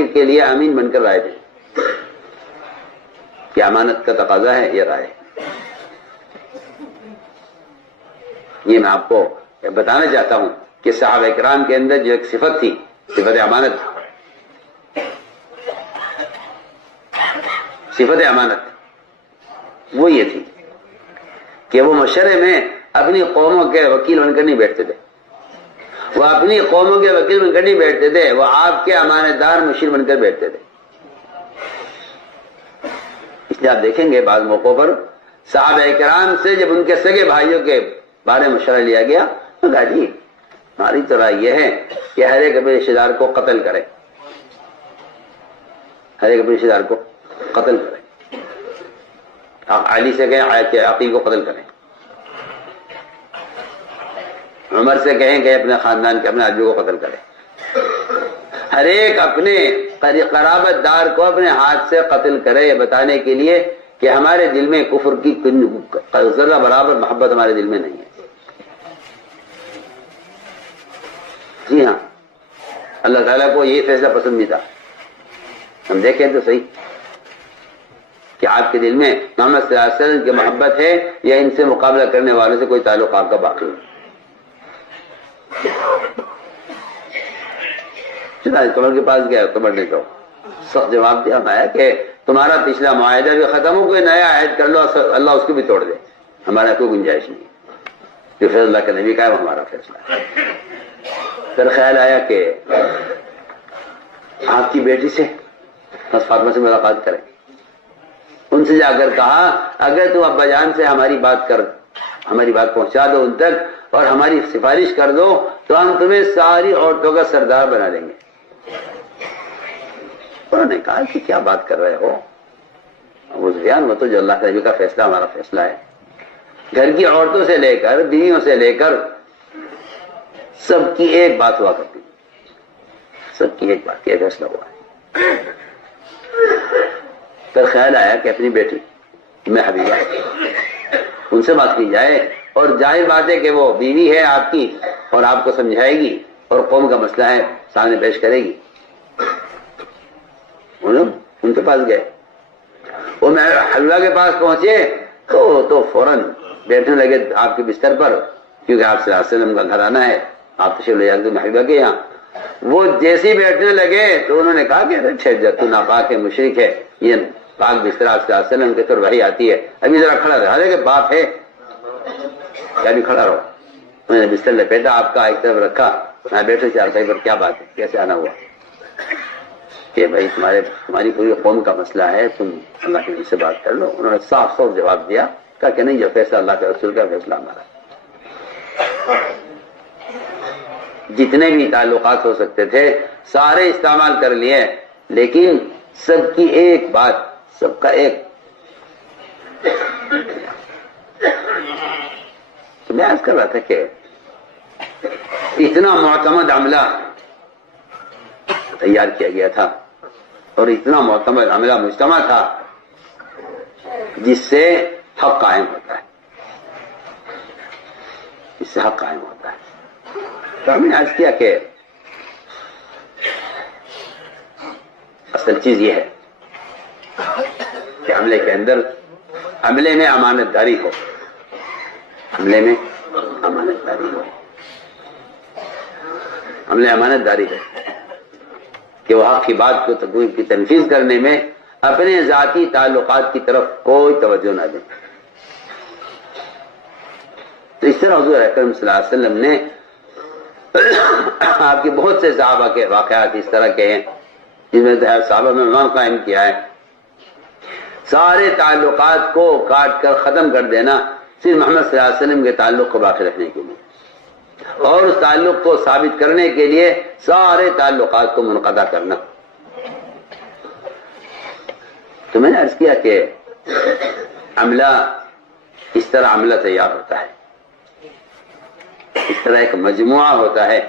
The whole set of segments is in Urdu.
تقریر کے لیے امین بن کر رائے دیں کہ امانت کا تقاضا ہے یہ رائے. یہ میں آپ کو بتانا چاہتا ہوں کہ صحابہ کرام کے اندر جو ایک صفت تھی، صفت امانت، صفت امانت وہ یہ تھی کہ وہ مشورے میں اپنی قوموں کے وکیل بن کر نہیں بیٹھتے تھے، وہ اپنی قوموں کے وکیل بن کر نہیں بیٹھتے تھے، وہ آپ کے امانت دار مشیر بن کر بیٹھتے تھے. اس لیے آپ دیکھیں گے بعض موقعوں پر صحابہ کرام سے جب ان کے سگے بھائیوں کے بارے میں مشورہ لیا گیا تو کہا جی ہماری تو رائے یہ ہے کہ ہر ایک اپنے رشتے دار کو قتل کرے، ہر ایک اپنے رشتے دار کو قتل کرے. علی سے کہیں کہ عقیل کو قتل کریں، عمر سے کہیں کہ اپنے خاندان کے اپنے آدمی کو قتل کریں. ہر ایک اپنے قرابت دار کو اپنے ہاتھ سے قتل کرے، یہ بتانے کے لیے کہ ہمارے دل میں کفر کی ذرہ برابر محبت ہمارے دل میں نہیں ہے. جی ہاں، اللہ تعالیٰ کو یہ فیصلہ پسند نہیں تھا. ہم دیکھیں تو صحیح کہ آپ کے دل میں محمد صلی اللہ علیہ وسلم کی محبت ہے یا ان سے مقابلہ کرنے والوں سے کوئی تعلق آپ کا باقی ہے. تمر کے پاس گیا، تمر نے تو سخت جواب دیا آیا کہ تمہارا پچھلا معاہدہ بھی ختم ہو، کوئی نیا عہد کر لو، اللہ اس کو بھی توڑ دے، ہمارا کوئی گنجائش نہیں. جو فیصلہ اللہ کے نبی کا ہے وہ ہمارا فیصلہ ہے. پھر خیال آیا کہ آپ کی بیٹی سے بس فاطمہ سے ملاقات کریں. ان سے جا کر کہا اگر تم ابا جان سے ہماری بات پہنچا دو ان تک اور ہماری سفارش کر دو تو ہم تمہیں ساری عورتوں کا سردار بنا دیں گے. انہوں نے کہا کہ کیا بات کر رہے ہو ابو سفیان، وہ تو جو اللہ کے نبی کا فیصلہ ہمارا فیصلہ ہے. گھر کی عورتوں سے لے کر بیویوں سے لے کر سب کی ایک بات ہوا کرتی، سب کی ایک بات، یہ فیصلہ ہوا ہے. پھر خیال آیا کہ اپنی بیٹی میں حبیبہ ان سے بات کی جائے، اور ظاہر بات ہے کہ وہ بیوی ہے آپ کی اور آپ کو سمجھائے گی اور قوم کا مسئلہ ہے سامنے پیش کرے گی. ان کے پاس گئے، وہ میں حبیبہ کے پاس پہنچے تو فوراً بیٹھنے لگے آپ کے بستر پر، کیونکہ آپ صلی اللہ علیہ وسلم کا گھرانہ ہے، آپ تشریف لے جاتے حبیبہ کے یہاں. وہ جیسے بیٹھنے لگے تو انہوں نے کہا کہ تو ناپاک ہے، مشرک ہے، یہ پاک بستر آپ صلی اللہ علیہ وسلم کے طور وحی آتی ہے، ابھی ذرا کھڑا رہا. حالانکہ باپ ہے کیا بھی کھڑا رہو. میں نے بستر لپیٹا، آپ کا ایک طرف رکھا، میں بیٹھے چارپائی پر. کیا بات ہے، کیسے آنا ہوا؟ کہ بھائی تمہاری پوری قوم کا مسئلہ ہے، تم اللہ کے نبی سے بات کر لو. انہوں نے صاف صاف جواب دیا، کہا کہ نہیں، جو فیصلہ اللہ کے رسول کا فیصلہ ہمارا. جتنے بھی تعلقات ہو سکتے تھے سارے استعمال کر لیے، لیکن سب کی ایک بات، سب کا ایک. تو میں عرض کر رہا تھا کہ اتنا معتمد عملہ تیار کیا گیا تھا اور اتنا معتمد عملہ مجتمع تھا جس سے حق قائم ہوتا ہے، اس سے حق قائم ہوتا ہے. تو ہم نے عرض کیا کہ اصل چیز یہ ہے کہ عملے کے اندر، عملے میں امانت داری ہو، عملے میں امانت داری ہو، عملے امانت داری ہے کہ وہ حق کی بات کو کی تنفیذ کرنے میں اپنے ذاتی تعلقات کی طرف کوئی توجہ نہ دیں. تو اس طرح حضور اکرم صلی اللہ علیہ وسلم نے آپ کے بہت سے صحابہ کے واقعات اس طرح کے ہیں جن میں صحابہ میں امام قائم کیا ہے. سارے تعلقات کو کاٹ کر ختم کر دینا صرف محمد صلی اللہ علیہ وسلم کے تعلق کو باقی رکھنے کے لیے، اور اس تعلق کو ثابت کرنے کے لیے سارے تعلقات کو منقطع کرنا. تو میں نے عرض کیا کہ عملہ اس طرح عملہ تیار ہوتا ہے، اس طرح ایک مجموعہ ہوتا ہے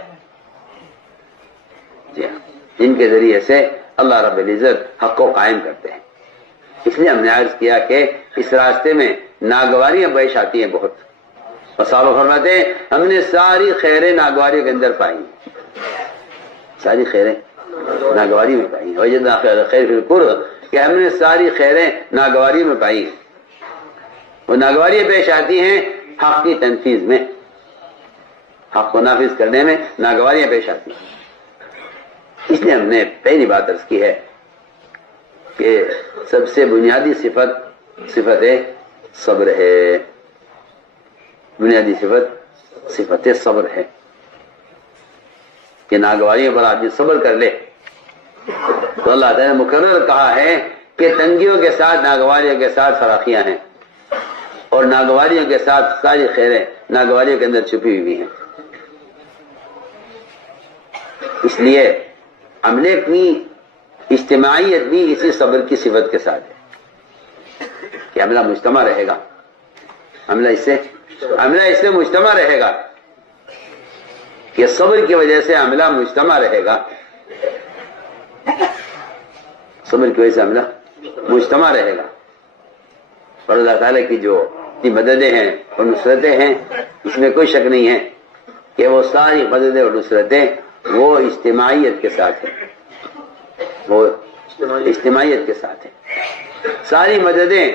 جی ہاں، جن کے ذریعے سے اللہ رب العزت حق کو قائم کرتے ہیں. اس لیے ہم نے عرض کیا کہ اس راستے میں ناگواریاں پیش آتی ہیں بہت، اور صحابہ فرماتے ہیں ہم نے ساری خیریں ناگواریوں کے اندر پائی، ساری خیریں ناگواری میں پائی. وجدنا خیر فی القرب کہ ہم نے ساری خیریں ناگواری میں پائی. وہ ناگواریاں پیش آتی ہیں حق کی تنفیذ میں، حق کو نافذ کرنے میں ناگواریاں پیش آتی ہیں. اس لیے ہم نے پہلی بات عرض کی ہے کہ سب سے بنیادی صفت صبر ہے. بنیادی صفت صبر ہے کہ ناگواریوں پر آدمی صبر کر لے. تو اللہ تعالیٰ نے مقرر کہا ہے کہ تنگیوں کے ساتھ ناگواریوں کے ساتھ فراخیاں ہیں، اور ناگواریوں کے ساتھ ساری خیریں ناگواریوں کے اندر چھپی ہوئی ہیں. اس لیے عملے کی اجتماعیت بھی اسی صبر کی صفت کے ساتھ ہے کہ عملہ مجتمع رہے گا. عملہ اس سے مجتمع رہے گا کہ صبر کی وجہ سے عملہ مجتمع رہے گا. صبر کی وجہ سے عملہ مجتمع رہے گا. اور اللہ تعالیٰ کی جو مددیں ہیں اور نصرتیں ہیں، اس میں کوئی شک نہیں ہے کہ وہ ساری مددیں اور نصرتیں وہ اجتماعیت کے ساتھ ہیں. وہ اجتماعیت کے ساتھ ہیں. ساری مددیں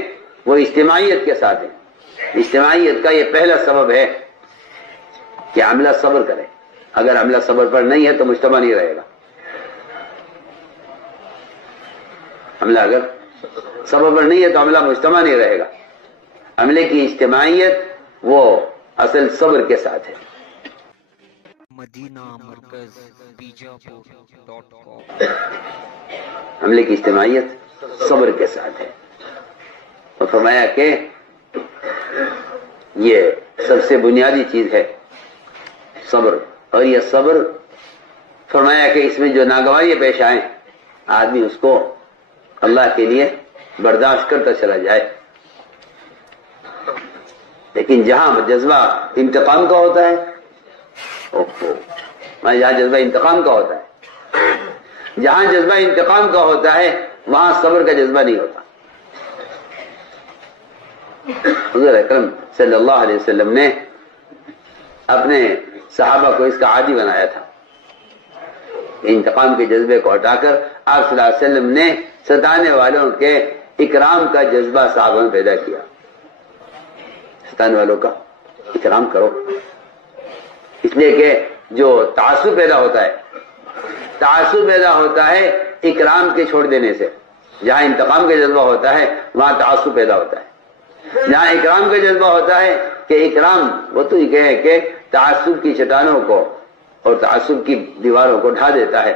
وہ اجتماعیت کے ساتھ ہیں. اجتماعیت کا یہ پہلا سبب ہے کہ عملہ صبر کرے. اگر عملہ صبر پر نہیں ہے تو مجتمع نہیں رہے گا. عملہ اگر صبر پر نہیں ہے تو عملہ مجتمع نہیں رہے گا. عملے کی اجتماعیت وہ اصل صبر کے ساتھ ہے. مدینہ مرکز بیجاپور.com. عملے کی اجتماعیت صبر کے ساتھ ہے. اور فرمایا کہ یہ سب سے بنیادی چیز ہے صبر. اور یہ صبر فرمایا کہ اس میں جو ناگواریاں پیش آئیں آدمی اس کو اللہ کے لیے برداشت کرتا چلا جائے. لیکن جہاں جذبہ انتقام کا ہوتا ہے، جہاں جذبہ انتقام کا ہوتا ہے، جہاں جذبہ انتقام کا ہوتا ہے وہاں صبر کا جذبہ نہیں ہوتا. حضور اکرم صلی اللہ علیہ وسلم نے اپنے صحابہ کو اس کا عادی بنایا تھا. انتقام کے جذبے کو ہٹا کر آپ صلی اللہ علیہ وسلم نے ستانے والوں کے اکرام کا جذبہ صحابہ میں پیدا کیا. ستانے والوں کا اکرام کرو. اس لیے کہ جو تعصب پیدا ہوتا ہے اکرام کے چھوڑ دینے سے. جہاں انتقام کا جذبہ ہوتا ہے وہاں تعصب پیدا ہوتا ہے. جہاں اکرام کا جذبہ ہوتا ہے کہ اکرام وہ تو یہ کہے کہ تعصب کی چٹانوں کو اور تعصب کی دیواروں کو ڈھا دیتا ہے.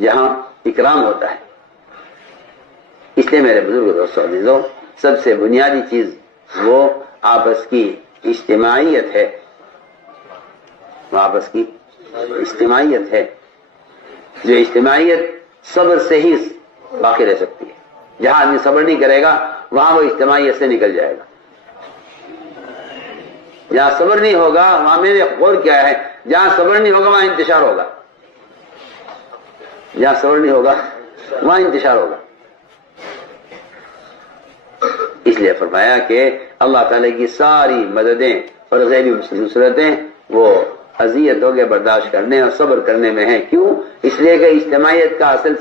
جہاں اکرام ہوتا ہے. اس لیے میرے بزرگ دوستو عزیزو، سب سے بنیادی چیز وہ آپس کی اجتماعیت ہے. وہ آپس کی اجتماعیت ہے. جو اجتماعیت صبر سے ہی باقی رہ سکتی ہے. جہاں آدمی صبر نہیں کرے گا وہاں وہ اجتماعیت سے نکل جائے گا. جہاں صبر نہیں ہوگا وہاں میرے غور کیا ہے، جہاں صبر نہیں ہوگا وہاں انتشار ہوگا. جہاں صبر نہیں ہوگا وہاں انتشار ہوگا. اس لیے فرمایا کہ اللہ تعالیٰ کی ساری مددیں اور غیبی نصرتیں وہ اذیتوں کے برداشت کرنے اور صبر کرنے میں ہیں. کیوں؟ اس لیے کہ اجتماعیت کا اصل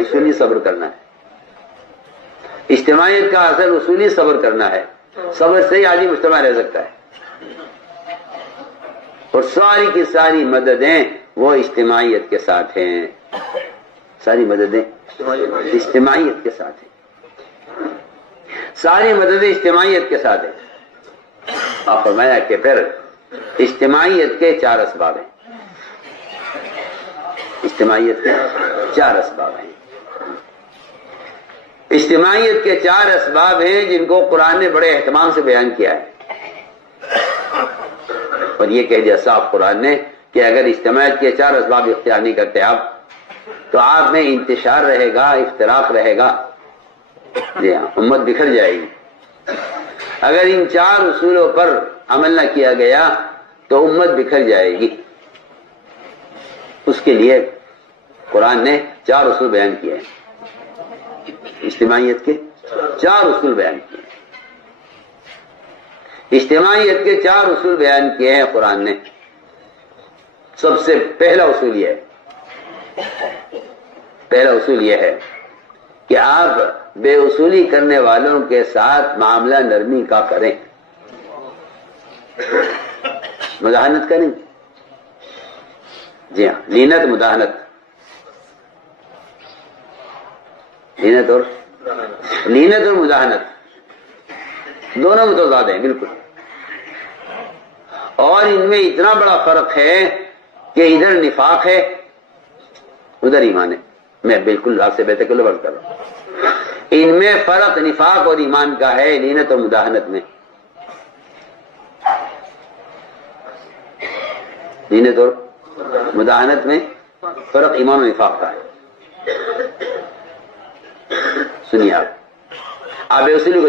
اصولی صبر کرنا ہے. اجتماعیت کا اصل اصولی صبر کرنا ہے. صبر سے ہی آدمی مجتمع رہ سکتا ہے. اور ساری کی ساری مددیں وہ اجتماعیت کے ساتھ ہیں. ساری مددیں اجتماعیت کے ساتھ ہیں. ساری مددیں اجتماعیت کے ساتھ ہیں. آپ فرمایا کہ پھر اجتماعیت کے 4 اسباب ہیں. اجتماعیت کے 4 اسباب ہیں. اجتماعیت کے 4 اسباب ہیں جن کو قرآن نے بڑے اہتمام سے بیان کیا ہے. اور یہ کہہ دیا صاحب قرآن نے کہ اگر اجتماعیت کے 4 اسباب اختیار نہیں کرتے آپ تو آپ میں انتشار رہے گا، افتراق رہے گا. جی ہاں، امت بکھر جائے گی. اگر ان 4 اصولوں پر عمل نہ کیا گیا تو امت بکھر جائے گی. اس کے لیے قرآن نے 4 اصول بیان کیے ہیں. اجتماعیت کے 4 اصول بیان کیے ہیں. اجتماعیت کے 4 اصول بیان کیے ہیں قرآن نے. سب سے پہلا اصول یہ ہے پہلا اصول یہ ہے کہ آپ بے اصولی کرنے والوں کے ساتھ معاملہ نرمی کا کریں، مداحنت کریں. جی ہاں، لینت مداحنت، لینت اور مداحنت دونوں متضاد ہیں بالکل. اور ان میں اتنا بڑا فرق ہے کہ ادھر نفاق ہے ادھر ایمان ہے. میں بالکل آپ سے بہتر کلو بات کر رہا ہوں. ان میں فرق نفاق اور ایمان کا ہے، لینت اور مداحنت میں. لینت اور مداحنت میں فرق ایمان و نفاق کا ہے. سنیے آپ بے اصولی کو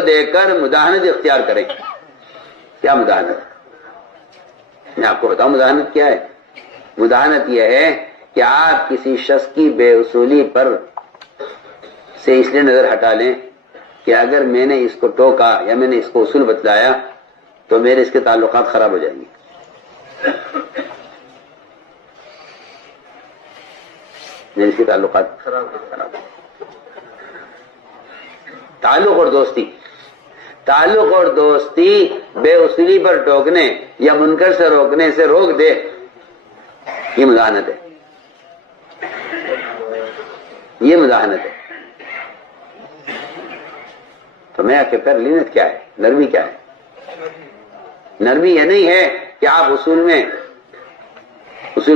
دیکھ کر مداحنت اختیار کریں. کیا مداحنت؟ میں آپ کو بتاؤں مداحنت کیا ہے. مداحنت یہ ہے کہ آپ کسی شخص کی بے اصولی پر سے اس لیے نظر ہٹا لیں کہ اگر میں نے اس کو ٹوکا یا میں نے اس کو اصول بتلایا تو میرے اس کے تعلقات خراب ہو جائیں گے. میرے اس کے تعلقات خراب. تعلق اور دوستی بے اصولی پر ٹوکنے یا منکر سے روکنے سے روک دے، یہ مداحنت ہے. یہ مداحنت ہے. تو میں کہ پھر لینت کیا ہے، نرمی کیا ہے؟ نرمی یہ نہیں ہے کہ آپ اصول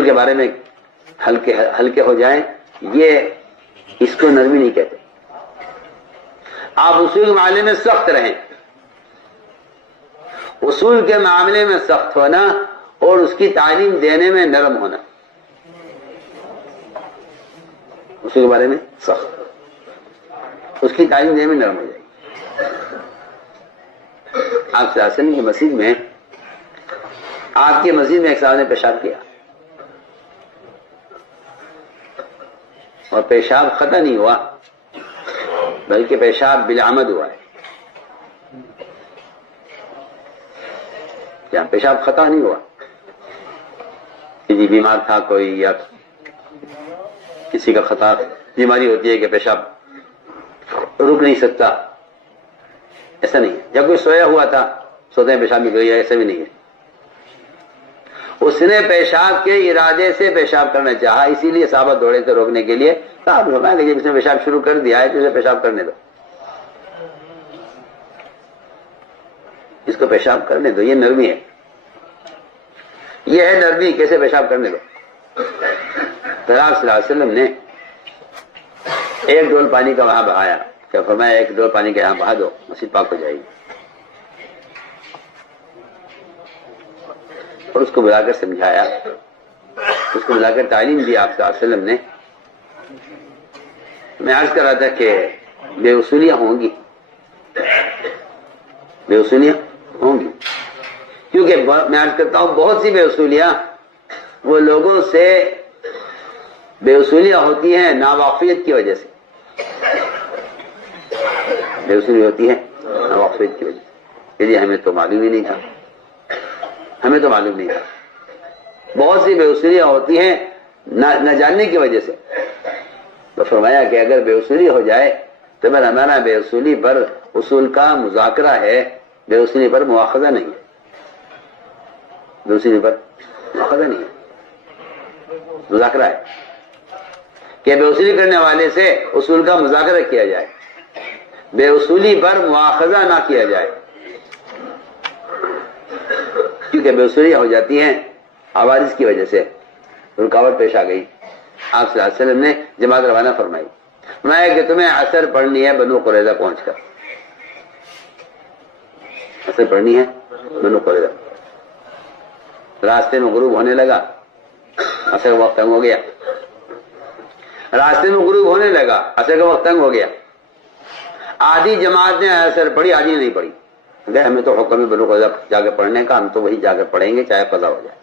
کے بارے میں ہلکے ہو جائیں، یہ اس کو نرمی نہیں کہتے. آپ اصول کے معاملے میں سخت رہیں. اصول کے معاملے میں سخت ہونا اور اس کی تعلیم دینے میں نرم ہونا. اصول کے بارے میں سخت، اس کی تعلیم دینے میں نرم ہو جائے گی. آپ سے حاصل کی مسجد میں، آپ کی مسجد میں ایک صاحب نے پیشاب کیا اور پیشاب خطا نہیں ہوا بلکہ پیشاب بالعمد ہوا ہے. کیا پیشاب خطا نہیں ہوا کہ جی بیمار تھا کوئی یا کسی کا خطا بیماری ہوتی ہے کہ پیشاب رک نہیں سکتا، ایسا نہیں ہے. یا کوئی سویا ہوا تھا سوتے پیشاب نکل گیا، ایسا بھی نہیں ہے. اس نے پیشاب کے ارادے سے پیشاب کرنا چاہا، اسی لیے صحابہ دوڑے تھے روکنے کے لیے. صاحب فرمایا کہ جب اس نے پیشاب شروع کر دیا ہے تو اسے پیشاب کرنے دو، اس کو پیشاب کرنے دو. یہ نرمی ہے، یہ ہے نرمی. کیسے پیشاب کرنے دو؟ پھر آپ صلی اللہ علیہ وسلم نے ایک ڈول پانی کا وہاں بہایا. کیا فرمایا ایک ڈول پانی کا یہاں بہا دو، مسجد پاک ہو جائے گی. اور اس کو بلا کر سمجھایا، اس کو بلا کر تعلیم دی آپ صلی اللہ علیہ وسلم نے. میں عرض کر رہا تھا کہ بے اصولیاں ہوں گی، بے اصولیاں ہوں گی، کیونکہ میں عرض کرتا ہوں بہت سی بے اصولیاں وہ لوگوں سے بے اصولیاں ہوتی ہیں ناواقفیت کی وجہ سے. بے اصولی ہوتی ہے ناواقفیت کی وجہ سے کہ جی ہمیں تو معلوم ہی نہیں تھا، ہمیں تو معلوم نہیں تھا. بہت سی بے اصولیاں ہوتی ہیں نہ جاننے کی وجہ سے. تو فرمایا کہ اگر بے اصولی ہو جائے تو پھر ہمارا بے اصولی پر اصول کا مذاکرہ ہے، بے اصولی پر مواخذہ نہیں ہے. بے اصولی پر مواخذہ نہیں ہے، مذاکرہ ہے کہ بے اصولی کرنے والے سے اصول کا مذاکرہ کیا جائے، بے اصولی پر مواخذہ نہ کیا جائے. کیونکہ بے اصولیاں ہو جاتی ہیں عوارض کی وجہ سے، رکاوٹ پیش آ گئی. آپ صلی اللہ علیہ وسلم نے جماعت روانہ فرمائی، فرمایا کہ تمہیں عصر پڑھنی ہے بنو قریظہ پہنچ کر. عصر پڑھنی ہے بنو قریظہ. راستے میں غروب ہونے لگا، عصر کا وقت تنگ ہو گیا. راستے میں غروب ہونے لگا، عصر کا وقت تنگ ہو گیا. آدھی جماعت نے عصر پڑھی، آدھی نہیں پڑھی. ہمیں تو حکم ہے بنو قریظہ جا کے پڑھنے کا، ہم تو وہی جا کے پڑھیں گے چاہے قضا ہو جائے.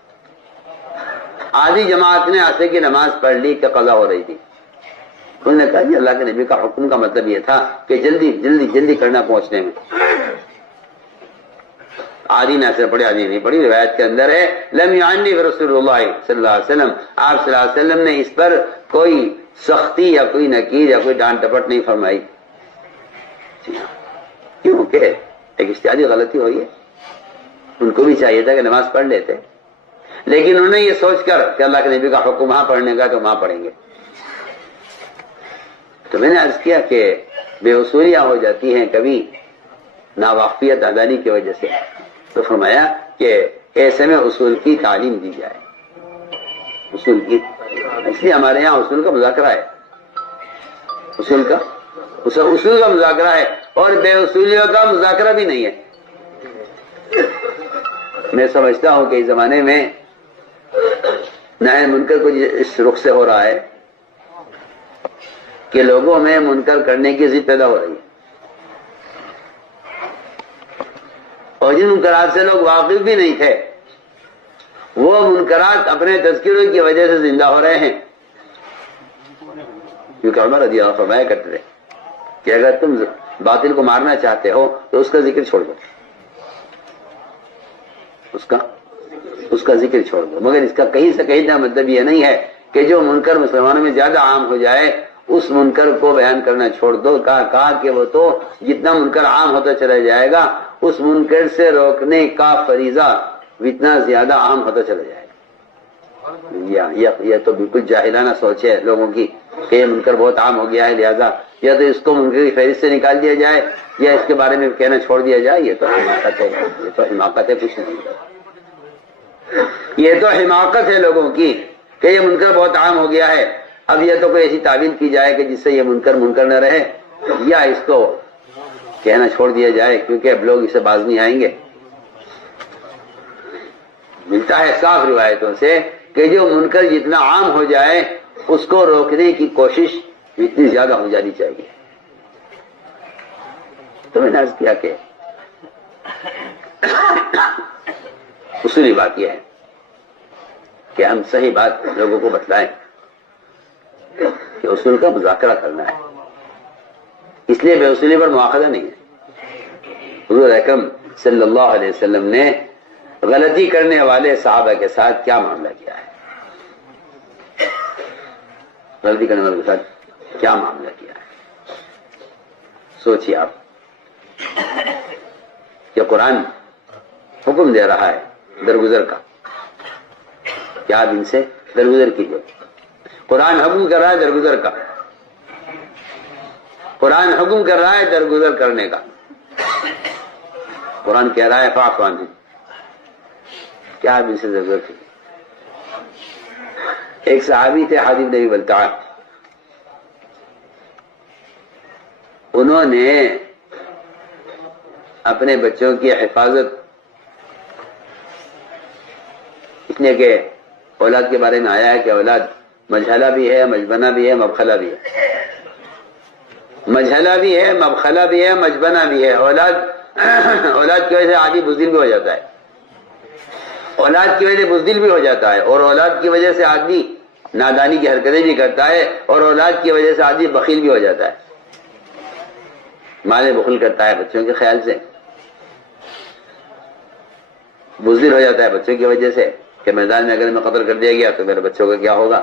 آدھی جماعت نے عصر کی نماز پڑھ لی کہ قضا ہو رہی تھی. انہوں نے کہا جی اللہ کے نبی کا حکم کا مطلب یہ تھا کہ جلدی جلدی جلدی کرنا پہنچنے میں. آدھی ناصر پڑھی آدھی نہیں پڑھی. روایت کے اندر ہے لم یعنی رسول اللہ صلی اللہ علیہ وسلم، آپ صلی اللہ علیہ وسلم نے اس پر کوئی سختی یا کوئی نکیر یا کوئی ڈانٹ ٹپٹ نہیں فرمائی. کیونکہ ایک اجتہادی غلطی ہوئی ہے. ان کو بھی چاہیے تھا کہ نماز پڑھ لیتے، لیکن انہوں نے یہ سوچ کر کہ اللہ کے نبی کا حکم وہاں پڑھنے کا تو وہاں پڑھیں گے. تو میں نے عرض کیا کہ بے اصولیاں ہو جاتی ہیں کبھی ناواقفیت ادانی کی وجہ سے. تو فرمایا کہ ایسے میں اصول کی تعلیم دی جائے. اصول کی، اس لیے ہمارے یہاں اصول کا مذاکرہ ہے، اصول کا مذاکرہ ہے، اور بے اصولیوں کا مذاکرہ بھی نہیں ہے. میں سمجھتا ہوں کہ اس زمانے میں نہی منکر کو اس رخ سے ہو رہا ہے کہ لوگوں میں منکر کرنے کی ضد پیدا ہو رہی ہے، اور جن منکرات سے لوگ واقف بھی نہیں تھے وہ منکرات اپنے تذکروں کی وجہ سے زندہ ہو رہے ہیں. کیونکہ عمر رضی اللہ عنہ فرمایا کرتے تھے کہ اگر تم باطل کو مارنا چاہتے ہو تو اس کا ذکر چھوڑ دو، اس کا ذکر چھوڑ دو. مگر اس کا کہیں سے کہیں مطلب یہ نہیں ہے کہ جو منکر مسلمانوں میں زیادہ عام ہو جائے اس منکر کو بیان کرنا چھوڑ دو. کہا کہ وہ تو جتنا منکر عام ہوتا چلا جائے گا اس منکر سے روکنے کا فریضہ اتنا زیادہ عام ہوتا چلا جائے گا. یہ تو بالکل جاہلانہ سوچ ہے لوگوں کی کہ یہ منکر بہت عام ہو گیا ہے، لہذا یا تو اس کو منکر کی فہرست سے نکال دیا جائے یا اس کے بارے میں کہنا چھوڑ دیا جائے. یہ تو حماقت ہے، کچھ نہیں. یہ تو حماقت ہے لوگوں کی کہ یہ منکر بہت عام ہو گیا ہے. اب یہ تو کوئی ایسی تعبیر کی جائے کہ جس سے یہ منکر نہ رہے، یا اس کو کہنا چھوڑ دیا جائے کیونکہ اب لوگ اسے باز نہیں آئیں گے. ملتا ہے صاف روایتوں سے کہ جو منکر جتنا عام ہو جائے اس کو روکنے کی کوشش اتنی زیادہ ہو جانی چاہیے. تو میں نے عرض کیا کہ اصولی بات یہ ہے کہ ہم صحیح بات لوگوں کو بتلائیں کہ اصول کا مذاکرہ کرنا ہے. اس لیے بے اصولی پر مواخذہ نہیں ہے. حضور اکرم صلی اللہ علیہ وسلم نے غلطی کرنے والے صحابہ کے ساتھ کیا معاملہ کیا ہے، غلطی کرنے والے کے ساتھ کیا معاملہ کیا ہے. سوچیے آپ کہ قرآن حکم دے رہا ہے درگزر کا کہ آپ ان سے درگزر کیجیے. قرآن حکم کر رہا ہے درگزر کا، قرآن حکم کر رہا ہے درگزر کرنے کا. قرآن کہہ رہا ہے فاعف عنہم، کیا آپ ان سے درگزر کیجیے. ایک صحابی تھے حاتب بن ابی بلتعہ، انہوں نے اپنے بچوں کی حفاظت، اس لیے کہ اولاد کے بارے میں آیا ہے کہ اولاد مجھلہ بھی ہے، مجبنہ بھی ہے، مبخلہ بھی ہے. مجھلہ بھی ہے، مبخلہ بھی ہے، مجبنہ بھی ہے. اولاد کی وجہ سے آدمی بزدل بھی ہو جاتا ہے، اولاد کی وجہ سے بزدل بھی ہو جاتا ہے، اور اولاد کی وجہ سے آدمی نادانی کی حرکتیں بھی کرتا ہے، اور اولاد کی وجہ سے آدمی بخیل بھی ہو جاتا ہے، مال بخل کرتا ہے بچوں کے خیال سے، بزدل ہو جاتا ہے بچوں کی وجہ سے کہ میدان میں اگر میں قتل کر دیا گیا تو میرے بچوں کا کیا ہوگا.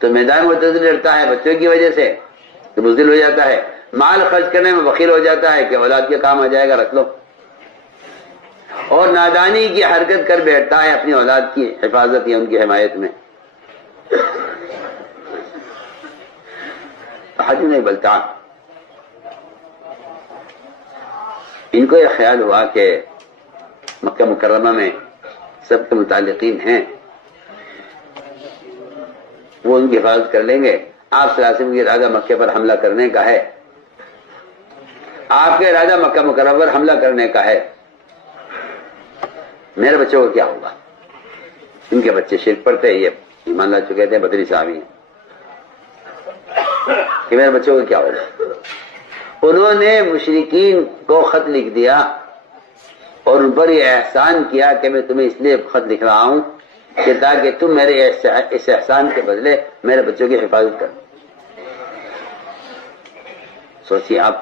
تو میدان میں متضل لڑتا ہے بچوں کی وجہ سے کہ بزدل ہو جاتا ہے. مال خرچ کرنے میں بخیل ہو جاتا ہے کہ اولاد کے کام آ جائے گا رکھ لو، اور نادانی کی حرکت کر بیٹھتا ہے اپنی اولاد کی حفاظت یا ان کی حمایت میں. حاتب بن ابی بلتعہ ان کو یہ خیال ہوا کہ مکہ مکرمہ میں سب کے متعلقین ہیں، وہ ان کی حفاظت کر لیں گے. آپ صلی اللہ علیہ وسلم کی ارادہ مکہ پر حملہ کرنے کا ہے، آپ کا ارادہ مکہ مکرمہ پر حملہ کرنے کا ہے، میرے بچوں کو کیا ہوگا. ان کے بچے شرک پڑتے، یہ ایمان لا چکے تھے، بدری صحابی ہیں، کہ میرے بچوں کو کیا ہوگا. انہوں نے مشرکین کو خط لکھ دیا اور ان پر یہ احسان کیا کہ میں تمہیں اس لیے خط لکھ رہا ہوں کہ تاکہ تم میرے اس احسان کے بدلے میرے بچوں کی حفاظت کرو. سوچیے آپ،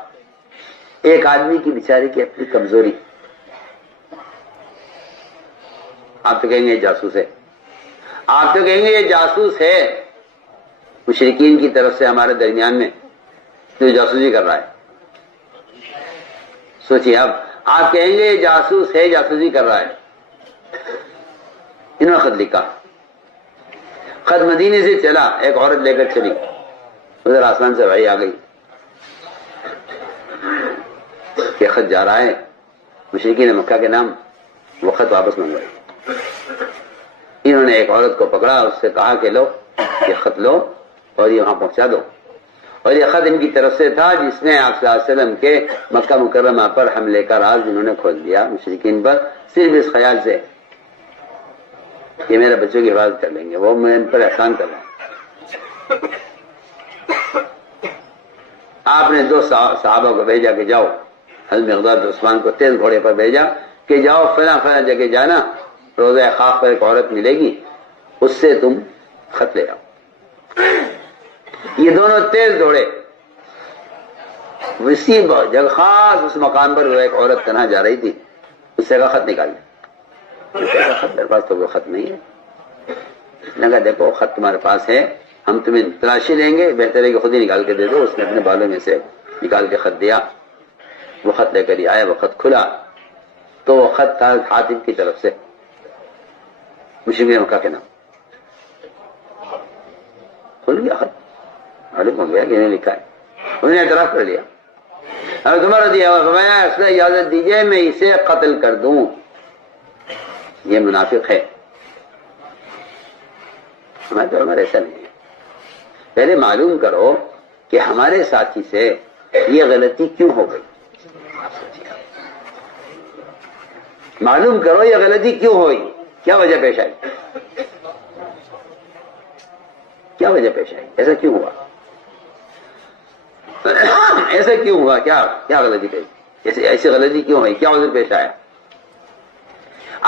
ایک آدمی کی بیچارے کی اپنی کمزوری، آپ تو کہیں گے یہ جاسوس ہے، آپ تو کہیں گے یہ جاسوس ہے، مشرکین کی طرف سے ہمارے درمیان میں جو جاسوسی کر رہا ہے. سوچیے اب آپ کہیں گے یہ جاسوس ہے، جاسوسی کر رہا ہے. انہوں نے خط لکھا، خط مدینے سے چلا، ایک عورت لے کر چلی، ادھر آسمان سے وحی آ گئی کہ خط جا رہا ہے، مشرکین مکہ کے نام، وہ خط واپس منگوائے. انہوں نے ایک عورت کو پکڑا، اس سے کہا کہ لو یہ خط لو اور یہ وہاں پہنچا دو. اور یہ خط ان کی طرف سے تھا جس نے آپ صلی اللہ علیہ وسلم کے مکہ مکرمہ پر حملے کا راز انہوں نے کھول دیا مشرکین پر، صرف اس خیال سے کہ میرے بچوں کی حفاظت کر لیں گے، وہ میں ان پر احسان کر رہا ہوں. آپ نے 2 صحابہ کو بھیجا کہ جاؤ، حضرت مقداد عثمان کو تیز گھوڑے پر بھیجا کہ جاؤ فلاں فلاں جگہ جانا، روزہ خاک پر ایک عورت ملے گی، اس سے تم خط لے آؤ. یہ دونوں تیز دوڑے، اسی جگہ خاص اس مقام پر ایک عورت تنہا جا رہی تھی، اس سے کہا خط نکال لے. خط میرے پاس تو کوئی خط نہیں ہے. نے کہا دیکھو خط تمہارے پاس ہے، ہم تمہیں تلاشی لیں گے، بہتر ہے کہ خود ہی نکال کے دے دو. اس نے اپنے بالوں میں سے نکال کے خط دیا، وہ خط لے کر ہی آیا. وہ خط کھلا تو وہ خط تھا حاتم کی طرف سے، مشرکین مکہ کے نام. کھل گیا خط، معلوم ہو گیا کہ انہیں لکھا ہے. انہوں نے اعتراف کر لیا. حضرت عمر رضی اللہ عنہ فرمایا اس نے اجازت دیجیے میں اسے قتل کر دوں، یہ منافق ہے. ہمارے تو عمر ایسا نہیں ہے. پہلے معلوم کرو کہ ہمارے ساتھی سے یہ غلطی کیوں ہو گئی، معلوم کرو یہ غلطی کیوں ہوئی، کیا وجہ پیش آئی، کیا وجہ پیش آئی، ایسا کیوں ہوا، ایسا کیوں ہوا، کیا غلطی پیش، ایسی غلطی کیوں ہوئی، کیا عذر پیش آیا.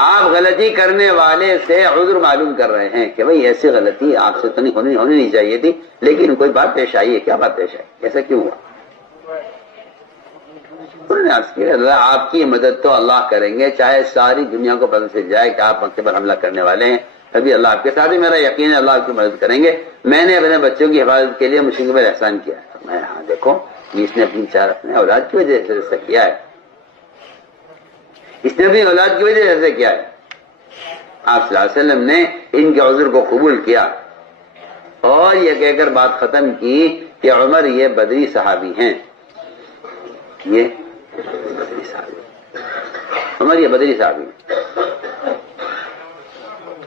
آپ غلطی کرنے والے سے عذر معلوم کر رہے ہیں کہ بھئی ایسی غلطی آپ سے تو ہونی نہیں چاہیے تھی، لیکن کوئی بات پیش آئی ہے، کیا بات پیش آئی، ایسا کیوں ہوا. انہوں نے عرض کیا اللہ آپ کی مدد تو اللہ کریں گے، چاہے ساری دنیا کو پتہ چل جائے کہ آپ مکے پر حملہ کرنے والے ہیں، ابھی اللہ آپ کے ساتھ ہے، میرا یقین ہے اللہ آپ کی مدد کریں گے. میں نے اپنے بچوں کی حفاظت کے لیے مشرکین پر احسان کیا ہے. میں ہاں دیکھو اس نے اپنی اولاد کی وجہ سے ایسا کیا ہے، اس نے اپنی اولاد کی وجہ سے ایسا کیا ہے. آپ صلی اللہ علیہ وسلم نے ان کے عذر کو قبول کیا اور یہ کہہ کر بات ختم کی کہ عمر یہ بدری صحابی ہیں، یہ بدری صحابی، عمر یہ بدری صحابی ہیں.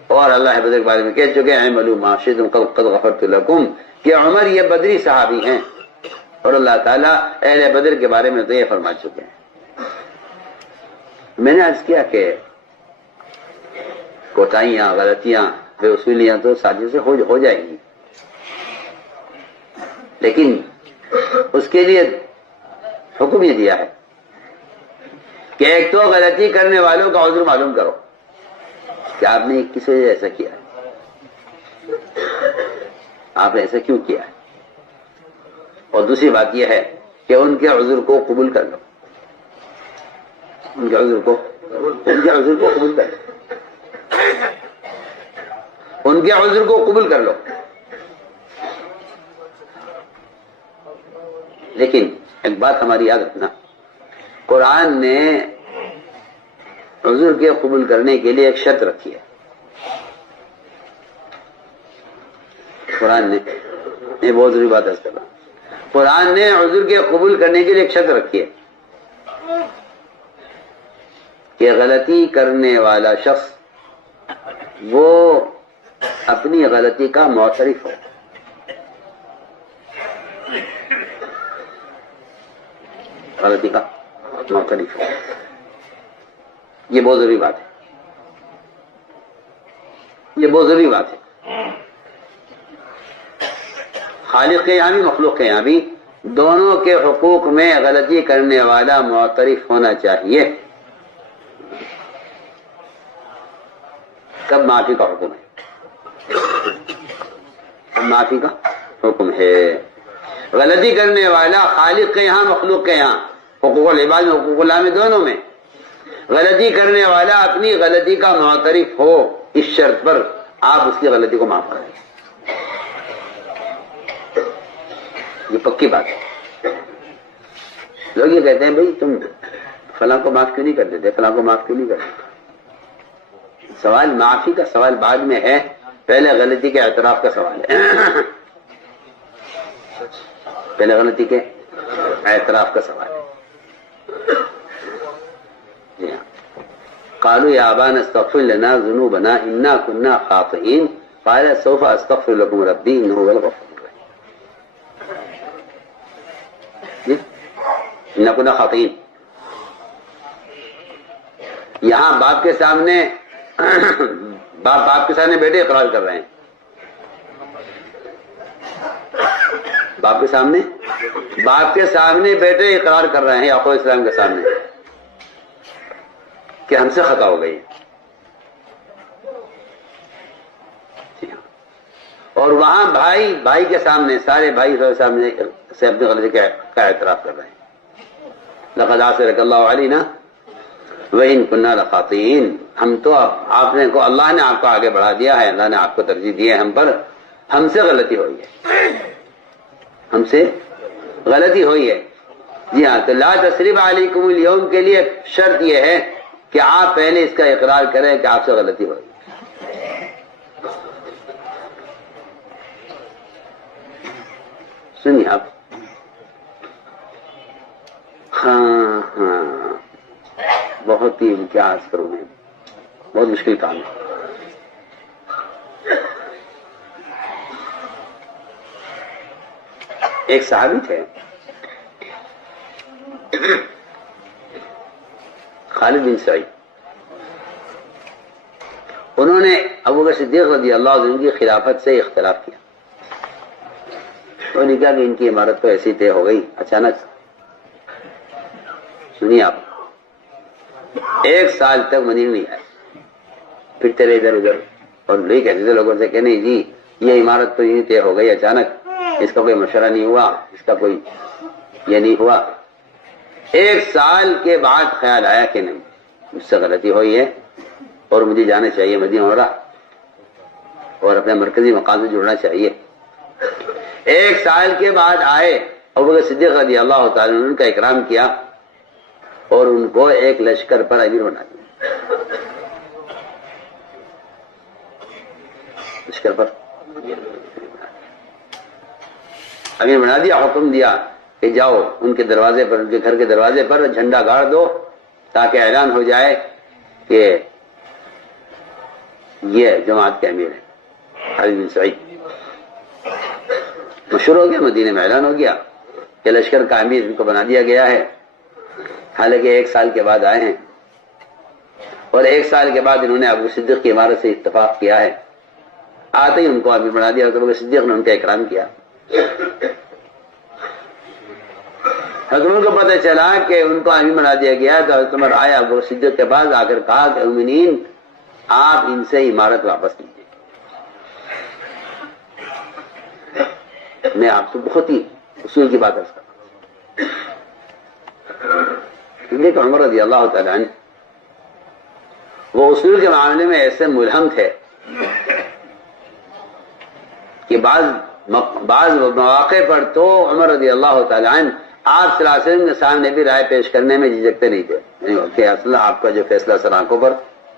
اور اللہ بدر کے بارے میں کہہ چکے ہیں اعملوا ما شئتم قد غفرت لکم، کہ عمر یہ بدری صحابی ہیں. اور اللہ تعالیٰ اہل بدر کے بارے میں تو یہ فرما چکے ہیں. میں نے عرض کیا کہ کوتاہیاں، غلطیاں، بے اصولیاں تو سازش سے ہو جائیں گی، لیکن اس کے لیے حکم یہ دیا ہے کہ ایک تو غلطی کرنے والوں کا عذر معلوم کرو کہ آپ نے کس وجہ ایسا کیا ہے، آپ نے ایسا کیوں کیا ہے. اور دوسری بات یہ ہے کہ ان کے عذر کو قبول کر لو، ان کے عذر کو قبول کر لو، ان کے عذر کو قبول کر لو. لیکن ایک بات ہماری یاد رکھنا، قرآن نے عذر کے قبول کرنے کے لیے ایک شرط رکھی ہے. قرآن نے، یہ بہت ضروری بات ہے، قرآن نے عذر کے قبول کرنے کے لیے ایک شرط رکھی ہے کہ غلطی کرنے والا شخص وہ اپنی غلطی کا معترف ہو. غلطی کا معترف ہو، یہ بہت ضروری بات ہے، یہ بہت ضروری بات ہے. خالق کے یہاں بھی مخلوق کے یہاں بھی دونوں کے حقوق میں غلطی کرنے والا معترف ہونا چاہیے. کب معافی کا حکم ہے، معافی کا حکم ہے. غلطی کرنے والا خالق کے یہاں مخلوق کے یہاں، حقوق العباد میں حقوق اللہ میں دونوں میں غلطی کرنے والا اپنی غلطی کا معترف ہو اس شرط پر آپ اس کی غلطی کو معاف کریں، یہ پکی بات ہے۔ لوگ یہ کہتے ہیں بھائی تم فلاں کو معاف کیوں نہیں کر دیتے، فلاں کو معاف کیوں نہیں کر دیتے؟ سوال معافی کا سوال بعد میں ہے، پہلے غلطی کے اعتراف کا سوال ہے، پہلے غلطی کے اعتراف کا سوال ہے۔ جی ہاں، قالوا یا ابانا استغفر لنا ذنوبنا انا كنا خاطئین قال سوف استغفر لكم ربی انه هو الغفور الرحیم۔ جی انا كنا خاطئین، یہاں باپ کے سامنے باپ کے سامنے بیٹے اقرار کر رہے ہیں، باپ کے سامنے بیٹے اقرار کر رہے ہیں یعقوب علیہ السلام کے سامنے کہ ہم سے خطا ہو گئی، اور وہاں بھائی کے سامنے، سارے بھائی کے سامنے سے اپنی غلطی کا اعتراف کر رہے ہیں۔ لقد آثرک اللہ علینا وَإِن كُنَّا لَخَاطِئِينَ، ہم تو آپ نے کو اللہ نے آپ کو آگے بڑھا دیا ہے، اللہ نے آپ کو ترجیح دی ہے ہم پر، ہم سے غلطی ہوئی ہے، ہم سے غلطی ہوئی ہے۔ جی ہاں، تو لا تثریب علیکم اليوم کے لیے شرط یہ ہے کہ آپ پہلے اس کا اقرار کریں کہ آپ سے غلطی ہوئی۔ سنیے آپ، ہاں بہت ہی کیا عرض کروں میں، بہت مشکل کام ہے۔ ایک صحابی تھے خالد بن سعید، انہوں نے ابوبکر صدیق رضی اللہ عنہ کی خلافت سے اختلاف کیا، انہوں نے کہا کہ ان کی عمارت تو ایسی طے ہو گئی اچانک۔ سنیے آپ، 1 سال تک مدینہ نہیں آئے، پھرتے رہے ادھر ادھر، اور لوگ کہتے تھے لوگوں سے کہ نہیں جی یہ عمارت تو یہ طے ہو گئی اچانک، اس کا کوئی مشورہ نہیں ہوا، اس کا کوئی یہ نہیں ہوا۔ 1 سال کے بعد خیال آیا کہ نہیں مجھ سے غلطی ہوئی ہے اور مجھے جانا چاہیے مدینہ منورہ اور اپنے مرکزی مقام سے جڑنا چاہیے۔ 1 سال کے بعد آئے، ابوبکر صدیق رضی اللہ تعالیٰ عنہ کا اکرام کیا اور ان کو ایک لشکر پر امیر بنا دیا، لشکر پر امیر بنا دیا، حکم دیا کہ جاؤ ان کے دروازے پر، ان کے گھر کے دروازے پر جھنڈا گاڑ دو تاکہ اعلان ہو جائے کہ یہ جماعت کے امیر ہیں خالد بن سعید۔ مشہور ہو گیا، مدینے میں اعلان ہو گیا کہ لشکر کا امیر ان کو بنا دیا گیا ہے، حالانکہ 1 سال کے بعد آئے ہیں، اور 1 سال کے بعد انہوں نے ابو صدیق کی عمارت سے اتفاق کیا ہے، آتے ہی ان کو امیر بنا دیا، ابو صدیق نے ان کا اکرام کیا۔ حضرت کو پتہ چلا کہ ان کو امیر بنا دیا گیا تو حضرت عمر آیا ابو صدیق کے پاس، آ کر کہا کہ مومنین آپ ان سے عمارت واپس لیجیے۔ میں آپ کو بہت ہی اصول کی بات کرتا ہوں، کیونکہ عمر رضی اللہ تعالیٰ عنہ وہ اصول کے معاملے میں ایسے ملہم تھے کہ بعض مواقع پر تو عمر رضی اللہ تعالیٰ عنہ آپ صلی اللہ علیہ وسلم کے سامنے بھی رائے پیش کرنے میں جھجکتے نہیں تھے کہ اصل آپ کا جو فیصلہ سر آنکھوں پر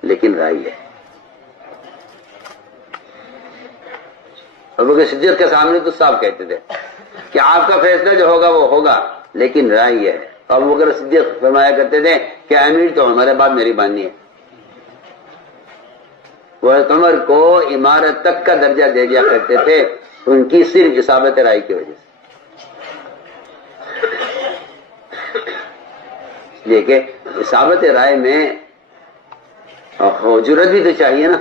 لیکن رائے ہے۔ ابوبکر صدیق کے سامنے تو صاحب کہتے تھے کہ آپ کا فیصلہ جو ہوگا وہ ہوگا لیکن رائے یہ ہے، ابوبکر صدیق فرمایا کرتے تھے کہ امیر تو ہمارے بعد میری باننی ہے۔ وہ عمر کو عمارت تک کا درجہ دے دیا کرتے تھے ان کی صرف اصابت رائے کی وجہ سے، دیکھیں اصابت رائے میں جرأت بھی تو چاہیے نا،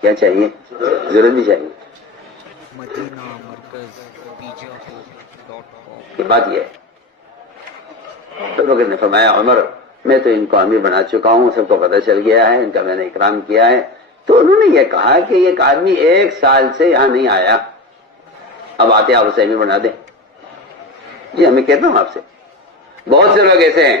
کیا چاہیے؟ جرأت بھی چاہیے۔ مدینہ مرکز بیجاپور.com کی بات یہ ہے، تو لوگوں نے فرمایا عمر میں تو ان کو امیر بنا چکا ہوں، سب کو پتہ چل گیا ہے، ان کا میں نے اکرام کیا ہے۔ تو انہوں نے یہ کہا کہ ایک آدمی 1 سال سے یہاں نہیں آیا، اب آتے آپ اسے امیر بنا دیں۔ جی میں کہتا ہوں آپ سے، بہت سے لوگ ایسے ہیں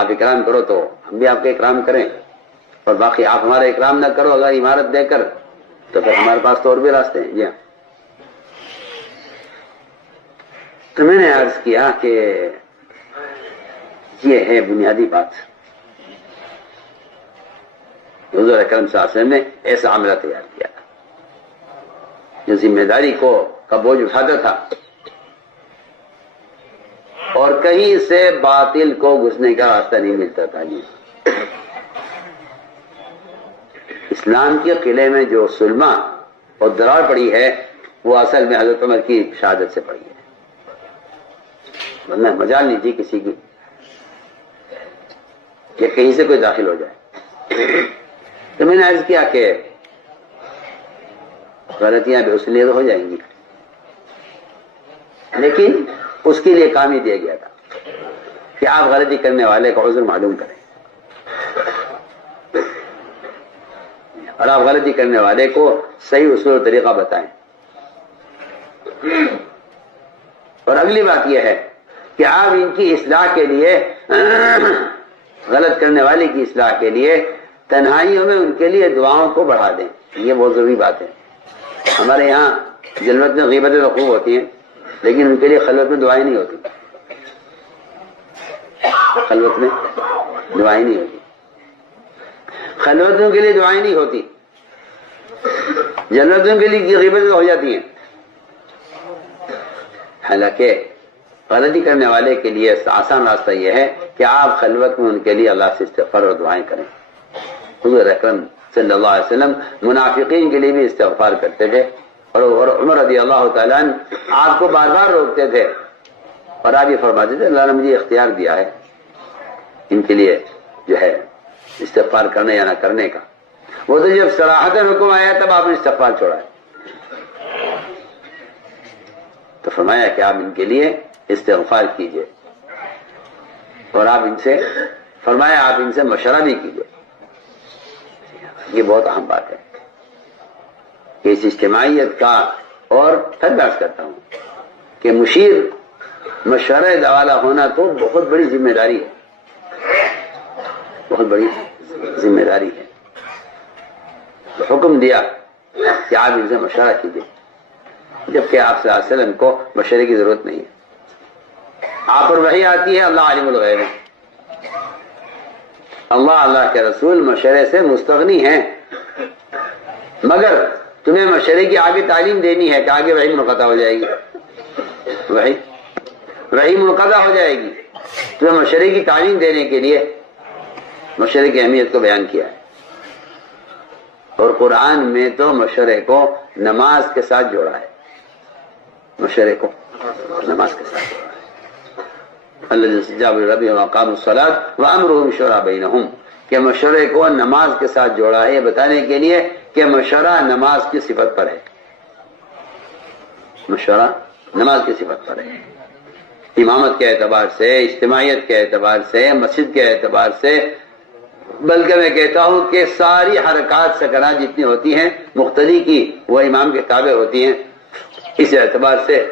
آپ اکرام کرو تو ہم بھی آپ کا اکرام کریں، اور باقی آپ ہمارا اکرام نہ کرو اگر عمارت دے کر تو پھر ہمارے پاس تو اور بھی راستے ہیں. جی ہاں. تو میں نے عرض کیا کہ یہ ہے بنیادی بات. حضور اکرم صلی اللہ علیہ وسلم نے ایسا عملہ تیار کیا تھا جو ذمہ داری کا بوجھ اٹھاتا تھا اور کہیں سے باطل کو گھسنے کا راستہ نہیں ملتا تھا. جی اسلام کے قلعے میں جو سلما اور درار پڑی ہے وہ اصل میں حضرت عمر کی شہادت سے پڑی ہے، ورنہ مجال نہیں تھی کسی کی کہ کہیں سے کوئی داخل ہو جائے. تو میں نے عرض کیا کہ غلطیاں بھی اس لیے تو ہو جائیں گی، لیکن اس کے لیے کام ہی دیا گیا تھا کہ آپ غلطی کرنے والے کا عذر معلوم کریں اور آپ غلطی کرنے والے کو صحیح اصول و طریقہ بتائیں. اور اگلی بات یہ ہے کہ آپ ان کی اصلاح کے لیے، غلط کرنے والے کی اصلاح کے لیے تنہائیوں میں ان کے لیے دعاؤں کو بڑھا دیں. یہ بہت ضروری بات ہے. ہمارے یہاں جلوت میں غیبتیں تو خوب ہوتی ہیں لیکن ان کے لیے خلوت میں دعائیں نہیں ہوتی. خلوت میں دعائیں نہیں ہوتی، خلوتوں کے لیے دعائیں نہیں ہوتی، جلوتوں کے لیے غیبتیں ہو جاتی ہیں. حالانکہ غلطی کرنے والے کے لیے آسان راستہ یہ ہے کہ آپ خلوت میں ان کے لیے اللہ سے استغفار اور دعائیں کریں. حضور اکرم صلی اللہ علیہ وسلم منافقین کے لیے بھی استغفار کرتے تھے اور عمر رضی اللہ تعالیٰ عنہ آپ کو بار بار روکتے تھے اور آپ یہ فرماتے تھے اللہ نے مجھے اختیار دیا ہے ان کے لیے جو ہے استغفار کرنے یا نہ کرنے کا. وہ تو جب صراحتاً حکم آیا تب آپ نے استغفار چھوڑا ہے. تو فرمایا کہ آپ ان کے لیے استغفار کیجئے اور آپ ان سے فرمایا آپ ان سے مشورہ بھی کیجئے. یہ بہت اہم بات ہے کہ اس اجتماعیت کا، اور پھر بات کرتا ہوں کہ مشیر مشورہ والا ہونا تو بہت بڑی ذمہ داری ہے، بہت بڑی ذمہ داری ہے. حکم دیا کہ آپ ان سے مشورہ کیجئے جبکہ آپ صلی اللہ علیہ وسلم کو مشورے کی ضرورت نہیں ہے. آپ پر وحی آتی ہے اللہ عالم الغیب، اللہ کے رسول مشورے سے مستغنی ہیں، مگر تمہیں مشورے کی آگے تعلیم دینی ہے کہ آگے وحی منقطع ہو جائے گی، وحی منقطع ہو جائے گی. تمہیں مشورے کی تعلیم دینے کے لیے مشورے کی اہمیت کو بیان کیا ہے. اور قرآن میں تو مشورے کو نماز کے ساتھ جوڑا ہے، مشورے کو نماز کے ساتھ جوڑا ہے. الذين استجابوا لربهم وأقاموا الصلاة وأمرهم شورى بينهم، کہ مشورے کو نماز کے ساتھ جوڑا ہے یہ بتانے کے لیے کہ مشورہ نماز کی صفت پر ہے. مشورہ نماز کی صفت پر ہے، امامت کے اعتبار سے، اجتماعیت کے اعتبار سے، مسجد کے اعتبار سے، بلکہ میں کہتا ہوں کہ ساری حرکات سکنات جتنی ہوتی ہیں مقتدی کی وہ امام کے تابع ہوتی ہیں. اس اعتبار سے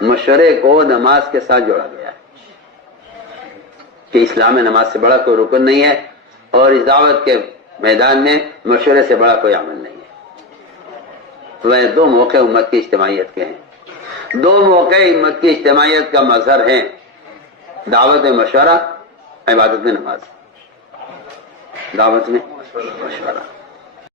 مشورے کو نماز کے ساتھ جوڑا گیا ہے کہ اسلام میں نماز سے بڑا کوئی رکن نہیں ہے اور اس دعوت کے میدان میں مشورے سے بڑا کوئی عمل نہیں ہے. وہ دو موقع امت کی اجتماعیت کے ہیں، دو موقع امت کی اجتماعیت کا مظہر ہیں، دعوت میں مشورہ، عبادت میں نماز. دعوت میں مشورہ.